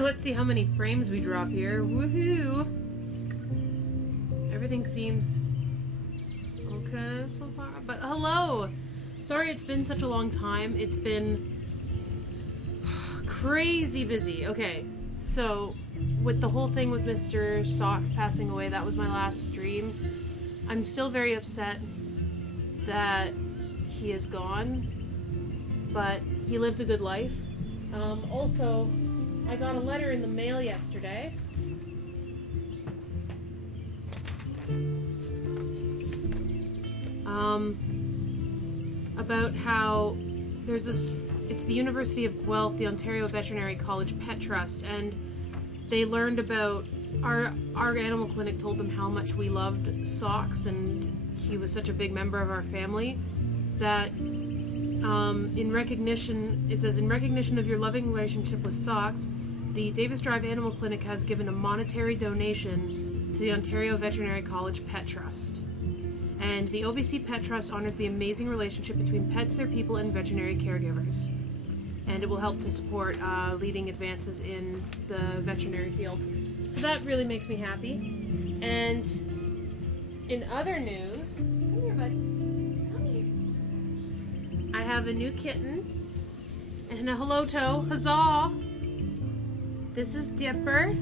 Let's see how many frames we drop here. Woohoo! Everything seems okay so far. But hello! Sorry it's been such a long time. It's been crazy busy. Okay, so with the whole thing with Mr. Socks passing away, that was my last stream. I'm still very upset that he is gone, but he lived a good life. Also, I got a letter in the mail yesterday. About how there's this, it's the University of Guelph, the Ontario Veterinary College Pet Trust, and they learned about, our animal clinic told them how much we loved Socks, and he was such a big member of our family, that in recognition, it says, in recognition of your loving relationship with Socks, the Davis Drive Animal Clinic has given a monetary donation to the Ontario Veterinary College Pet Trust. And the OVC Pet Trust honors the amazing relationship between pets, their people, and veterinary caregivers. And it will help to support leading advances in the veterinary field. So that really makes me happy. And in other news, come here, buddy. Come here. I have a new kitten and a hello toe. Huzzah! This is Dipper.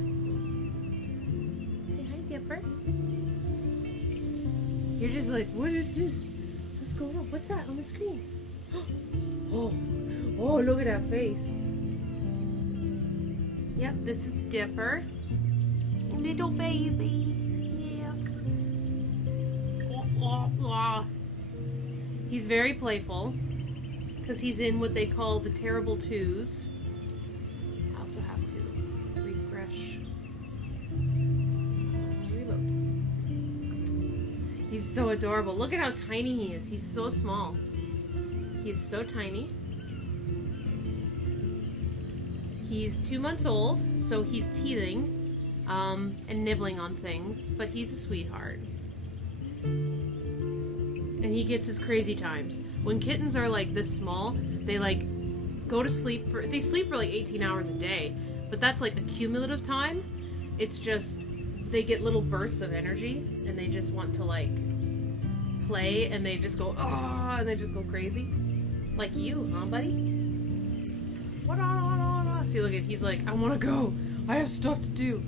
Say hi, Dipper. You're just like, what is this? What's going on? What's that on the screen? Oh, look at that face. Yep, this is Dipper. Little baby. Yes. He's very playful because he's in what they call the terrible twos. I also have to refresh. Reload. He's so adorable. Look at how tiny he is. He's so small. He's so tiny. He's 2 months old, so he's teething and nibbling on things, but he's a sweetheart. And he gets his crazy times. When kittens are like this small, they like go to sleep for, they sleep for like 18 hours a day, but that's like a cumulative time. It's just, they get little bursts of energy and they just want to like play and they just go, ah, and they just go crazy. Like you, huh, buddy? See, look at, he's like, I want to go. I have stuff to do.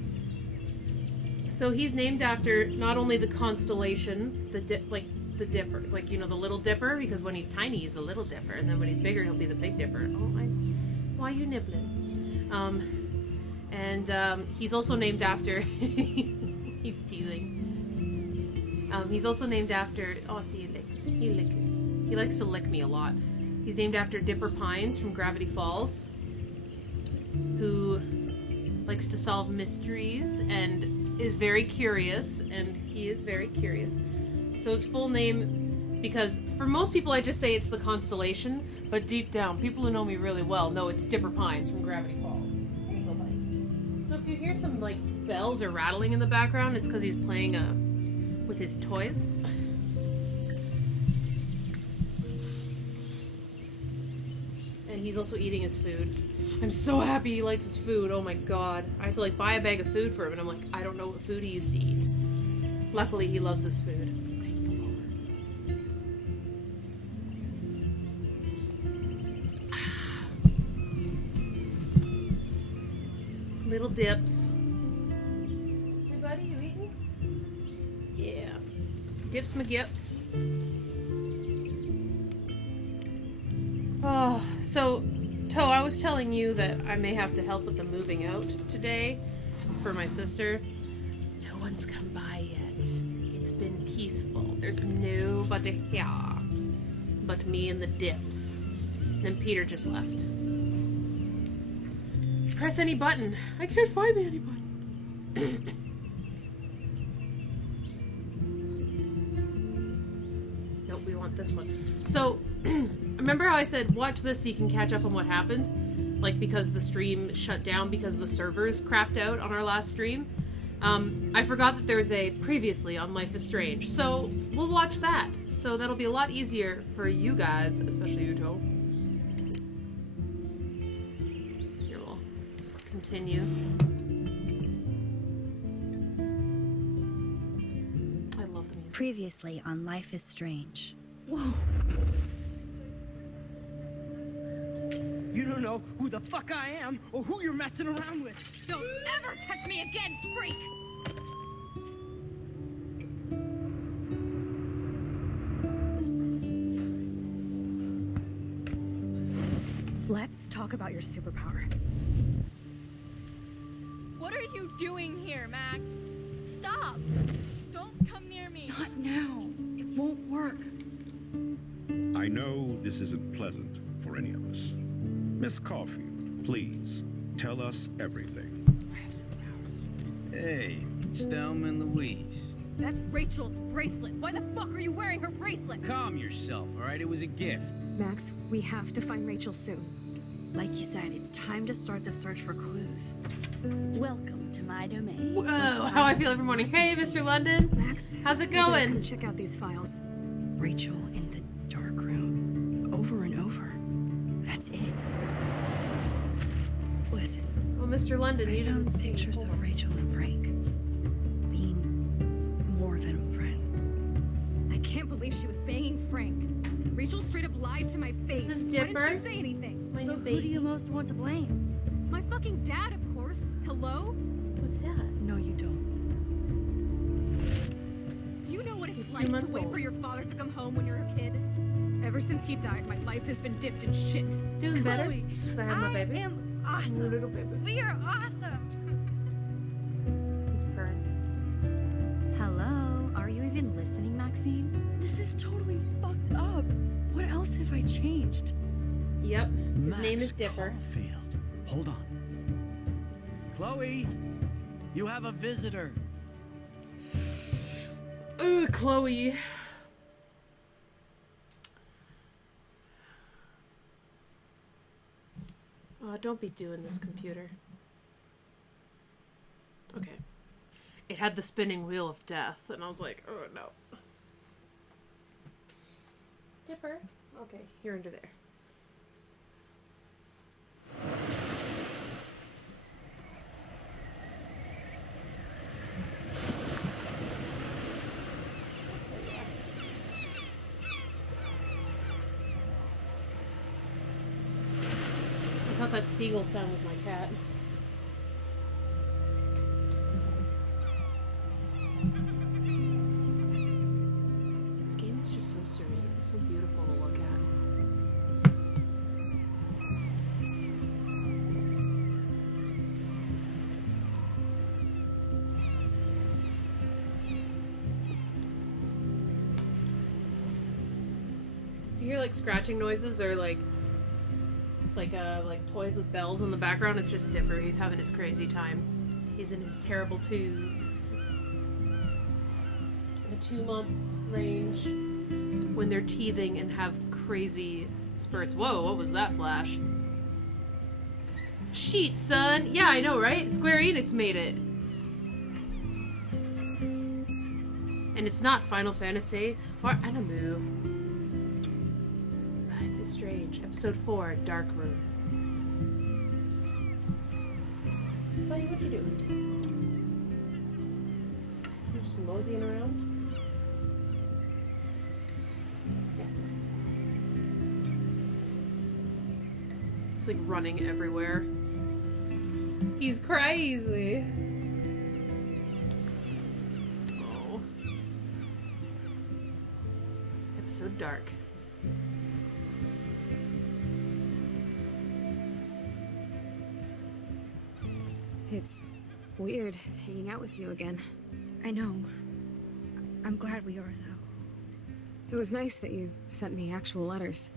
So he's named after not only the constellation, the Dipper, like, you know, the Little Dipper, because when he's tiny, he's the Little Dipper, and then when he's bigger, he'll be the Big Dipper. Oh, why are you nibbling? He's also named after, he's teething. He's also named after, oh, see, he likes to lick me a lot. He's named after Dipper Pines from Gravity Falls, who likes to solve mysteries and is very curious, and he is very curious. So his full name, because for most people I just say it's the constellation, but deep down, people who know me really well know it's Dipper Pines from Gravity Falls. Here you go, buddy. So if you hear some like bells or rattling in the background, it's because he's playing with his toys. And he's also eating his food. I'm so happy he likes his food. Oh my god. I have to like buy a bag of food for him and I'm like, I don't know what food he used to eat. Luckily he loves this food. Thank the Lord. Little dips. Hey buddy, you eating? Yeah. Dips McGips. Oh, so Toe, I was telling you that I may have to help with the moving out today for my sister. No one's come by yet. It's been peaceful. There's nobody here but me and the Dips. Then Peter just left. Press any button. I can't find the any button. Nope, we want this one. So, remember how I said watch this so you can catch up on what happened? Like, because the stream shut down because the servers crapped out on our last stream? I forgot that there's a previously on Life is Strange, so we'll watch that. So that'll be a lot easier for you guys, especially you, Toe. Continue. I love the music. Previously on Life is Strange. Whoa. You don't know who the fuck I am or who you're messing around with. Don't ever touch me again, freak! Let's talk about your superpower. What are you doing here, Max? Stop! Don't come near me! Not now. It won't work. I know this isn't pleasant for any of us. Miss Caulfield, please, tell us everything. I have superpowers. Hey, it's Thelma and Louise. That's Rachel's bracelet. Why the fuck are you wearing her bracelet? Calm yourself, all right? It was a gift. Max, we have to find Rachel soon. Like you said, it's time to start the search for clues. Welcome to my domain. Whoa, how I feel every morning. Hey, Mr. London. Max, How's it we better going? come check out these files. Rachel in the dark room. Over and over. That's it. Listen, Well, Mr. London, I you didn't found see- pictures hold of on. Rachel and Frank. Being more than a friend. I can't believe she was banging Frank. Rachel straight up lied to my face. This is Why didn't Dipper. she say anything? My So new who baby. do you most want to blame? My fucking dad, of course. Hello? What's that? No, you don't. Do you know what it's He's 2 like to months wait old. for your father to come home when you're a kid? Ever since he died, my life has been dipped in shit. Doing better? Chloe, Because I have my baby. am My awesome. little baby. We are awesome. He's purring. Hello? Are you even listening, Maxine? This is totally fucked up. What else have I changed? Yep. His Max name is Dipper. Caulfield. Hold on. Chloe, you have a visitor. Ooh, Chloe. Oh, don't be doing this, computer. Okay. It had the spinning wheel of death, and I was like, oh no. Dipper. Okay, you're under there. I thought that seagull sound was my cat. This game is just so serene. It's so beautiful to look at. You hear like scratching noises or like toys with bells in the background. It's just Dipper. He's having his crazy time. He's in his terrible twos. The 2-month range when they're teething and have crazy spurts. Whoa, what was that flash? Sheet, son. Yeah, I know, right? Square Enix made it. And it's not Final Fantasy or Animu. Life is Strange. Episode 4, Dark Room. Buddy, what you doing? You're just moseying around? He's like running everywhere. He's crazy. Oh. Episode Dark. It's weird hanging out with you again. I know. I'm glad we are, though. It was nice that you sent me actual letters.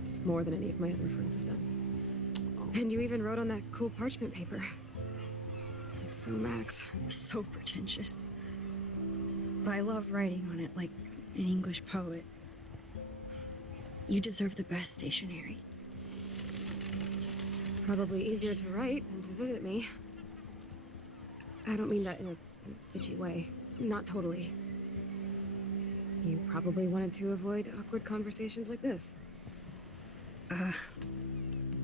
It's more than any of my other friends have done. And you even wrote on that cool parchment paper. It's so Max. So pretentious. But I love writing on it like an English poet. You deserve the best stationery. Probably easier to write than to visit me. I don't mean that in an itchy way. Not totally. You probably wanted to avoid awkward conversations like this.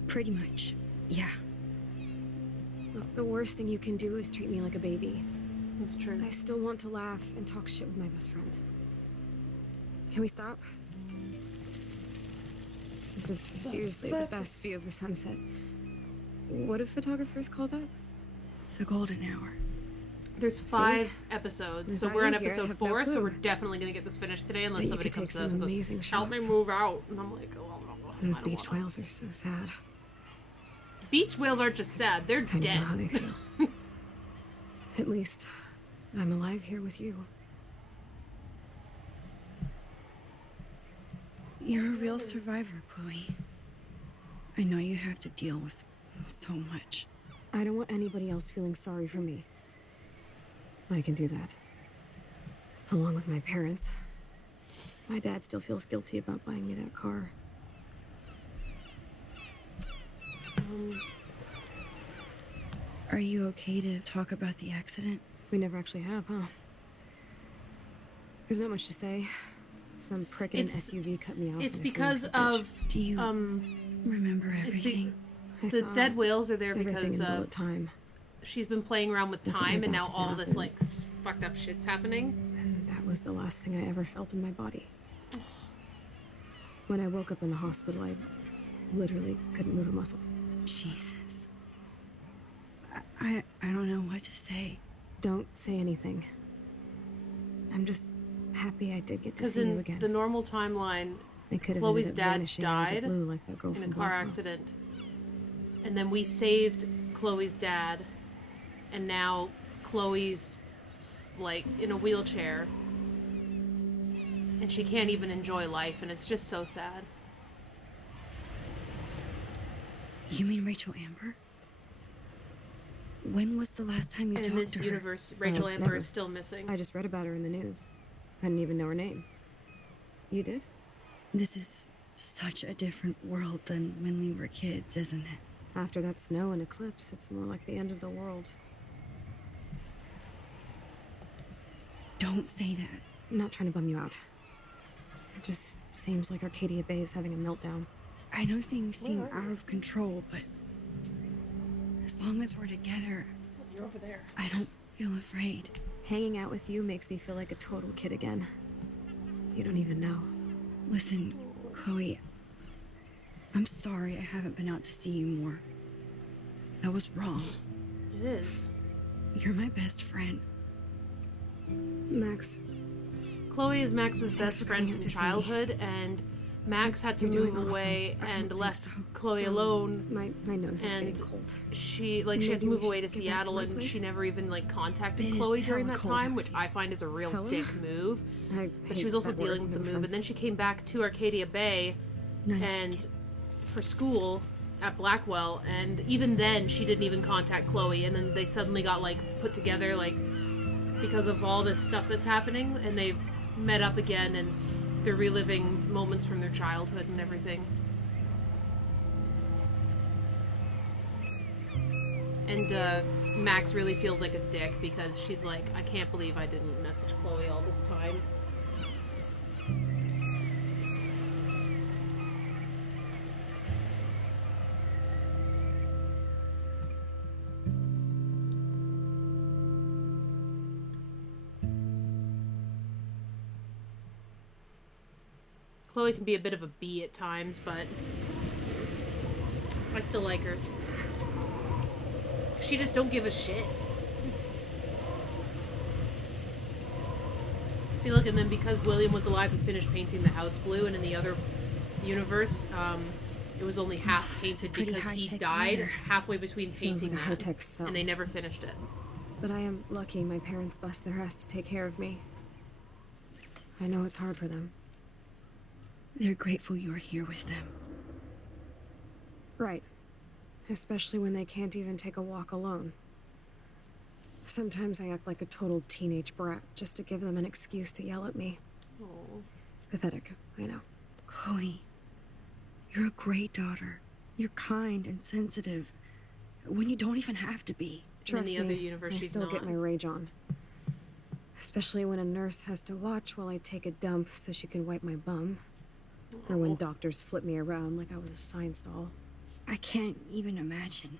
Pretty much, yeah. Look, the worst thing you can do is treat me like a baby. That's true. I still want to laugh and talk shit with my best friend. Can we stop? This is seriously the best view of the sunset. What do photographers call that? The golden hour. There's 5 episodes, so Without we're on you here, I episode have no 4, so clue. we're definitely gonna get this finished today unless Bet you somebody could comes take to us some and goes, amazing help me shots. move out. And I'm like, oh, Those I don't beach wanna. whales are so sad. Beach whales aren't just sad, they're Kind of dead. know how they feel. At least, I'm alive here with you. You're a real survivor, Chloe. I know you have to deal with so much. I don't want anybody else feeling sorry for me. I can do that. Along with my parents. My dad still feels guilty about buying me that car. Are you okay to talk about the accident? We never actually have, huh? There's not much to say. Some prick in an It's- SUV cut me off. It's and I because threw him off the of Do you remember it's everything? I the saw dead whales are there everything because in bullet time. she's been playing around with Look at my time, and now back all snap this and- like fucked up shit's happening. And that was the last thing I ever felt in my body. When I woke up in the hospital, I literally couldn't move a muscle. Jesus. I don't know what to say. Don't say anything. I'm just happy I did get to Because see you in again. the normal timeline, I could have Chloe's ended up dad vanishing out of the died blue like that girl in a from car Blackwell. accident, and then we saved Chloe's dad, and now Chloe's like in a wheelchair, and she can't even enjoy life, and it's just so sad. You mean Rachel Amber? When was the last time you And in talked this to her? universe, Rachel Amber never. is still missing. I just read about her in the news. I didn't even know her name. You did? This is such a different world than when we were kids, isn't it? After that snow and eclipse, it's more like the end of the world. Don't say that. I'm not trying to bum you out. It just seems like Arcadia Bay is having a meltdown. I know things seem out of control, but as long as we're together, You're over there. I don't feel afraid. Hanging out with you makes me feel like a total kid again. You don't even know. Listen, Chloe, I'm sorry I haven't been out to see you more. That was wrong. It is. You're my best friend. Max, Chloe is Max's Thanks best for friend coming from out to see me. childhood, and Max had to You're doing move away awesome. I and don't left think so. Chloe alone. my nose is getting And cold. She had to Maybe move we away to should get back to Seattle, my and place? she never even like contacted It is Chloe during hella that cold time, out which I find is a real Hella? dick move. I But she hate was also that word, dealing with no the move, and then offense. she came back to Arcadia Bay and for school at Blackwell, and even then she didn't even contact Chloe, and then they suddenly got like put together like because of all this stuff that's happening, and they met up again, and they're reliving moments from their childhood and everything. And Max really feels like a dick because she's like, I can't believe I didn't message Chloe all this time. Chloe can be a bit of a bee at times, but I still like her. She just don't give a shit. See, look, and then because William was alive, he finished painting the house blue, and in the other universe, it was only half It's a painted pretty because he high-tech died mirror. halfway between Feels painting like a that, high-tech cell. and they never finished it. But I am lucky my parents bust their ass to take care of me. I know it's hard for them. They're grateful you're here with them. Right. Especially when they can't even take a walk alone. Sometimes I act like a total teenage brat just to give them an excuse to yell at me. Oh. Pathetic, I know. Chloe, you're a great daughter. You're kind and sensitive when you don't even have to be. And in Trust the other me, universe, I she's still not. get my rage on. Especially when a nurse has to watch while I take a dump so she can wipe my bum. Or when Oh. doctors flip me around like I was a science doll. I can't even imagine.